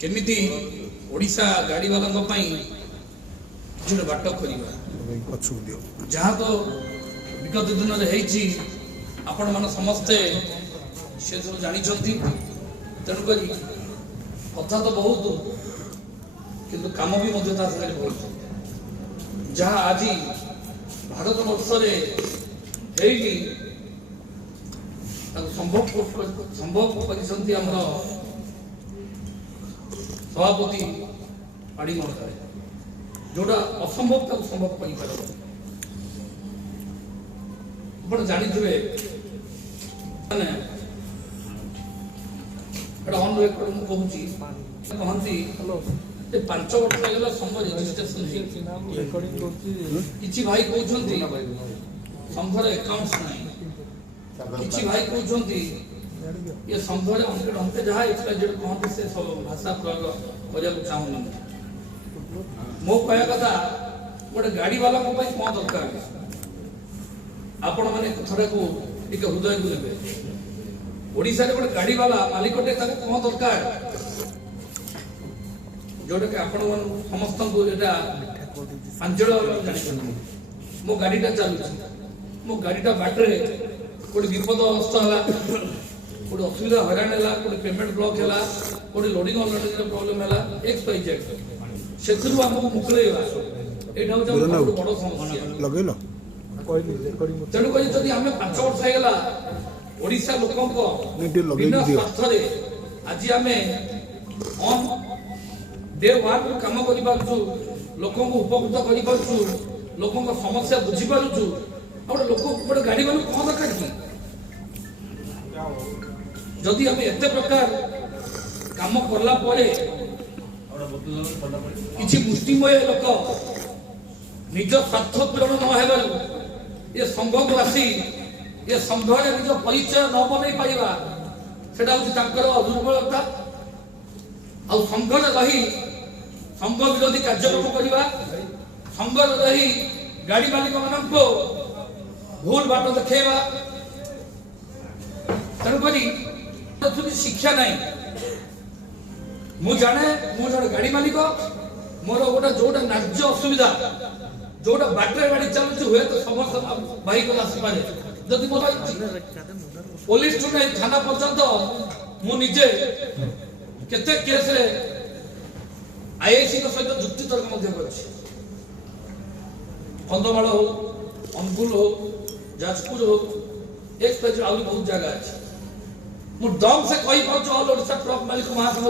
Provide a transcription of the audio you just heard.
केमिति ओडिशा गाड़ी वाला किसी बाट करवा जहाँ तो विगत दिन आपण मान समस्ते से सब जानी तेणुक कथा तो बहुत किंतु काम भी बहुत जहाँ आज भारत वर्ष संभव कर सभापति पाड़ी महोदय जोटा असंभव तक संभव कर जानी थे कहती 5 वर्ष होगा संघ रेजिस्ट्रेशन किसी भाई कहते संघर एकाउंट्स नहीं किसी भाई कहते ये संघर अंके जहाँ एक्सपाइजेड कहते से सब भाषा प्रयोग करने चाहूँ मो कह कथा गोटे गाड़ी वाला कौन दरकार आपण मैंने कथा को हृदय को देवे ओडिशा रे गोटे गाड़ी वाला मालिकटे कौन दरकार जोटा कि आपण समस्त को एटा अंचल जानी मो गाड़ीटा चलुची मो गाड़ीटा बाटरे कोडी विपद अवस्था होला कोडी असुविधा हैरान होला कोडी पेमेंट ब्लॉक होला कोडी लोडिंग अनलोडिंग रे प्रॉब्लम होला एक्सपाइजेड सेथुरु हमको मुक्लेवा एटा हो बड़ समस्या लगेलो तेणु करी जदि हमें 5 वर्ष हैगला ओडिशा लोकंको बिना स्वार्थरे आज हमें ऑन डे 1 काम करि पाछु लोकंको उपकृत करि पाछु लोकंको समस्या बुझी पाछु और लोक गोटे गाड़ी वाला कौन दरकार कि जदि हमें एते प्रकार काम करला परे किछि मुष्टिमय लोक निज स्वार्थ पूरण न हेबार ये संघ को आसी ये संघ रे निज परिचय न बनै पाइबा सेटा होछि तांकर दुर्बलता आ संघ रे रही संघ विरोधी कार्यक्रम करवा संघ रे रही गाड़ी मालिक मानको भूल बाट देखा तेणुक शिक्षा नहीं मुझे जड़े गाड़ी मालिक मोर गोटे जोटा न्याज्य असुविधा जोटा बाटर गाड़ी चलुची हुए तो समस्त भाई को आसपे जदि मोर पुलिस थाना पर्यंत मुझे केते केस रे आईआईसी सहित जुक्ति तर्क कंधमाल हो अनुगुल हो जाजपुर हो एक्सप्रेस बहुत जगह अच्छे मुझे दम से कही पार्छ ऑल ओडिशा ट्रक मालिक महासंघ